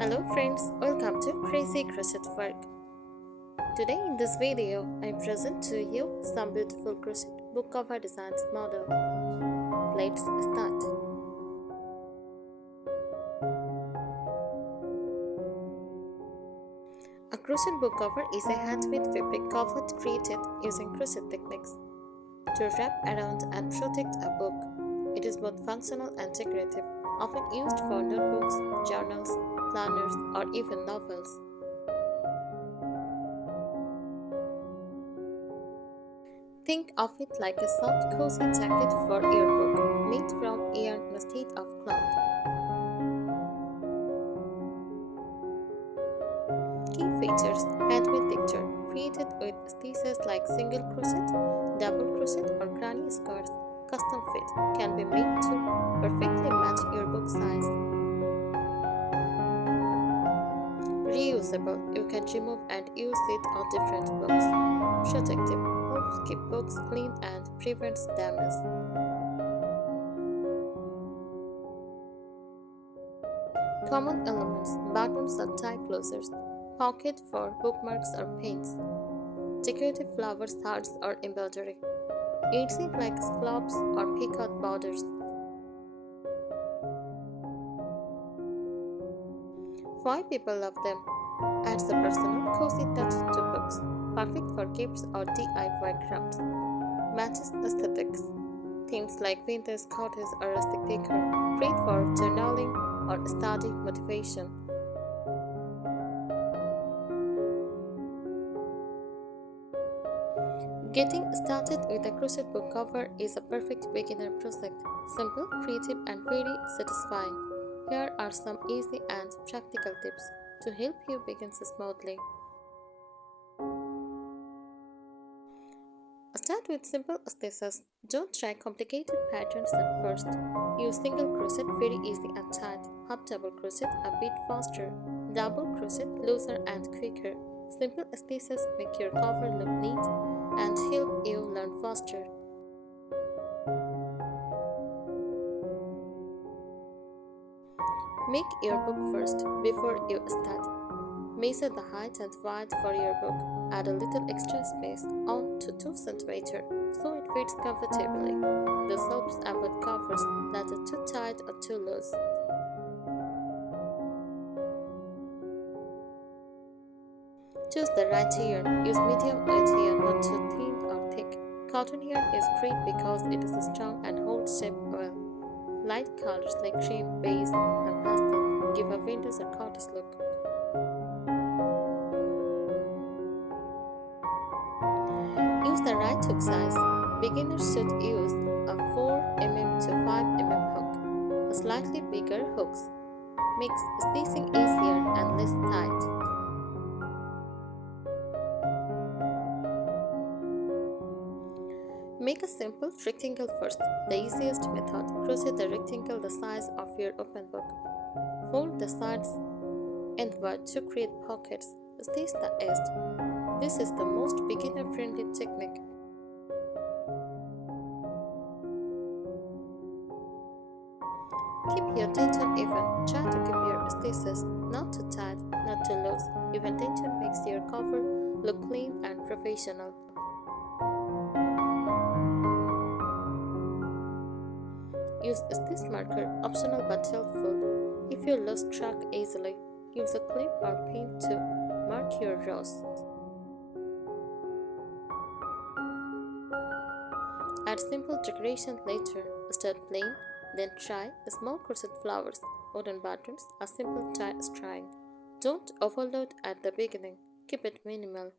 Hello friends, welcome to Crazy Crochet Work. Today in this video, I present to you some beautiful crochet book cover designs model. Let's start. A crochet book cover is a handmade fabric cover created using crochet techniques to wrap around and protect a book. It is both functional and decorative, often used for notebooks, journals, planners, or even novels. Think of it like a soft, cozy jacket for your book, made from yarn instead of cloth. Key features: handmade texture, created with stitches like single crochet, double crochet, or granny squares. Custom fit can be made to perfectly match your book size. Reusable, you can remove and use it on different books. Protective, helps keep books clean and prevents damage. Common elements: buttons and tie closures, pocket for bookmarks or pins, decorative flowers, hearts, or embroidery, easy like scallops or peacock borders. Why people love them? Adds a personal, cozy touch to books, perfect for gifts or DIY crafts. Matches aesthetics. Themes like vintage, cottage, or rustic decor, great for journaling or study motivation. Getting started with a crochet book cover is a perfect beginner project. Simple, creative, and very satisfying. Here are some easy and practical tips to help you begin smoothly. Start with simple stitches. Don't try complicated patterns at first. Use single crochet very easy and tight. Half double crochet a bit faster. Double crochet looser and quicker. Simple stitches make your cover look neat and help you learn faster. Make your book first before you start. Measure the height and width for your book. Add a little extra space on to 2 cm so it fits comfortably. This helps avoid covers that are too tight or too loose. Choose the right yarn. Use medium weight yarn, not too thin or thick. Cotton yarn is great because it is strong and holds shape well. Light colors like cream, beige, and pastel give a vintage or cottage look. Use the right hook size. Beginners should use a 4 mm to 5 mm hook. A slightly bigger hooks makes stitching easier and less tight. Make a simple rectangle first. The easiest method. Crochet the rectangle the size of your open book. Fold the sides inward to create pockets. Stitch the edge. This is the most beginner-friendly technique. Keep your tension even. Try to keep your stitches not too tight, not too loose. Even tension makes your cover look clean and professional. Use a stitch marker, optional but helpful. If you lose track easily, use a clip or pin to mark your rows. Add simple decoration later. Start plain, then try small crochet flowers, wooden buttons, a simple tie string. Don't overload at the beginning. Keep it minimal.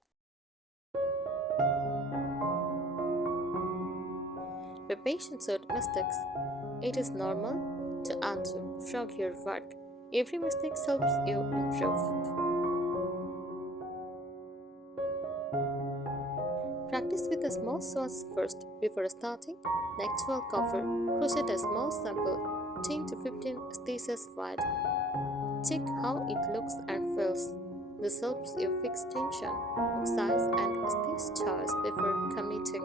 Be patient with mistakes. It is normal to undo from your work. Every mistake helps you improve. Practice with the small swatches first before starting the actual cover. Crochet a small sample, 10 to 15 stitches wide. Check how it looks and feels. This helps you fix tension, hook size, and stitch choice before committing.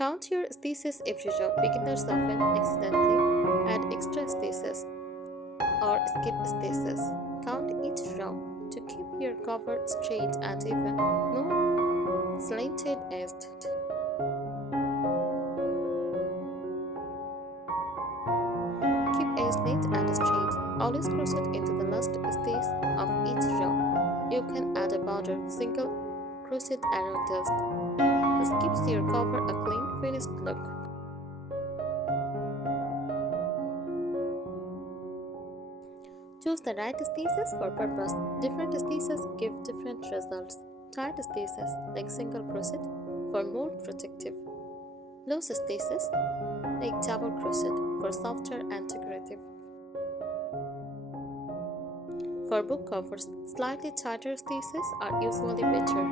Count your stitches every row. Beginners often accidentally add extra stitches or skip stitches. Count each row to keep your cover straight and even, no slanted edged. Keep edge neat and straight. Always crochet into the last stitch of each row. You can add a border, single crochet around dust. This gives your cover a clean, finished look. Choose the right stitches for purpose. Different stitches give different results. Tight stitches, like single crochet, for more protective. Loose stitches, like double crochet, for softer and decorative. For book covers, slightly tighter stitches are usually better.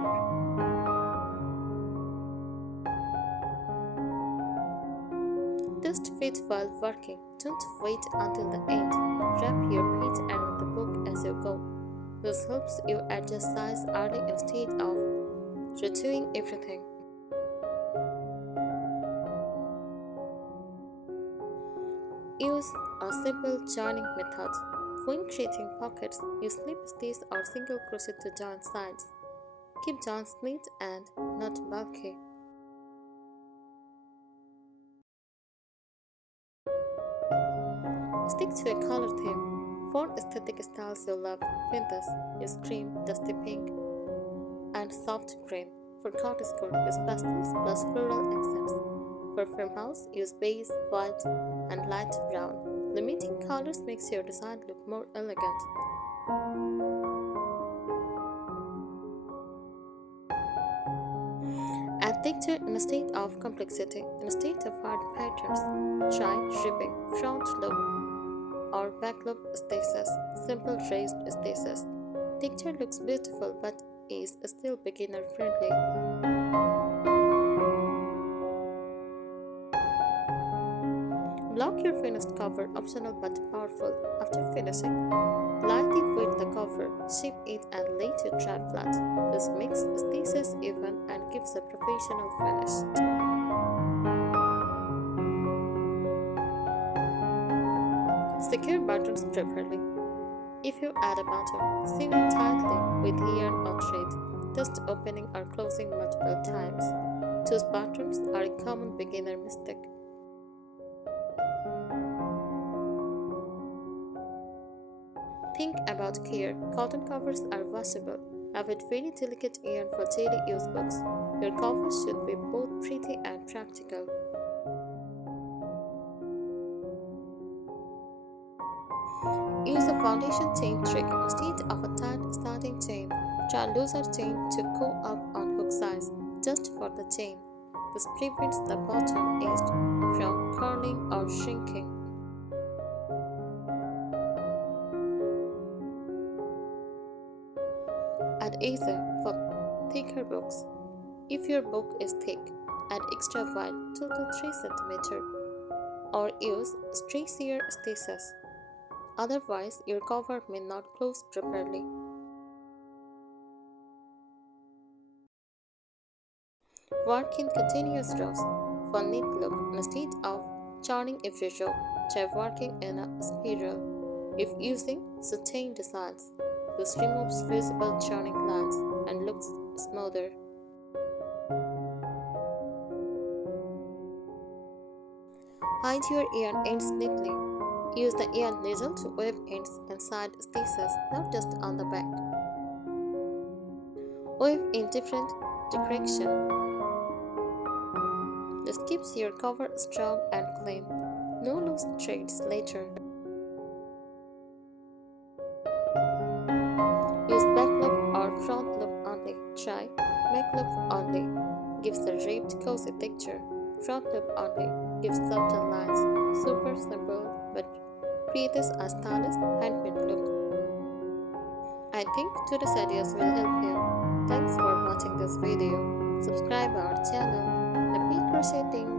Test fit while working. Don't wait until the end. Wrap your page around the book as you go. This helps you adjust size early instead of redoing everything. Use a simple joining method. When creating pockets, use slip stitch or single crochet to join sides. Keep joins neat and not bulky. Stick to a color theme. For aesthetic styles you love, Pinterest, use cream, dusty pink, and soft green. For cottagecore, use pastels plus floral accents. For farmhouse, use beige, white, and light brown. Limiting colors makes your design look more elegant. Add texture instead of complexity. Instead of hard patterns, try ribbing, front loop, or back loop stitches, simple raised stitches. Texture looks beautiful but is still beginner friendly. Block your finished cover, optional but powerful. After finishing, lightly wet the cover, shape it and let it dry flat. This makes stitches even and gives a professional finish. Secure buttons properly. If you add a button, sew it tightly with yarn or thread, just opening or closing multiple times. Those buttons are a common beginner mistake. Think about care. Cotton covers are washable. Avoid very delicate yarn for daily use books. Your covers should be both pretty and practical. Use a foundation chain trick instead of a tight starting chain. Try a looser chain to go up on hook size, just for the chain. This prevents the bottom edge from curling or shrinking. Add easel for thicker books. If your book is thick, add extra wide 2 to 3 cm or use stretchier stitches. Otherwise, your cover may not close properly. Work in continuous rows for neat look instead of churning every row. Try working in a spiral. If using satin designs, this removes visible churning lines and looks smoother. Hide your yarn ends neatly. Use the yarn needle to weave ends inside stitches, not just on the back. Weave in different directions. This keeps your cover strong and clean. No loose threads later. Use back loop or front loop only. Try back loop only. Gives a ribbed cozy texture. Front loop only gives subtle lines. Super simple but creates a stylish handmade look. I think today's ideas will help you. Thanks for watching this video. Subscribe our channel. Happy crocheting!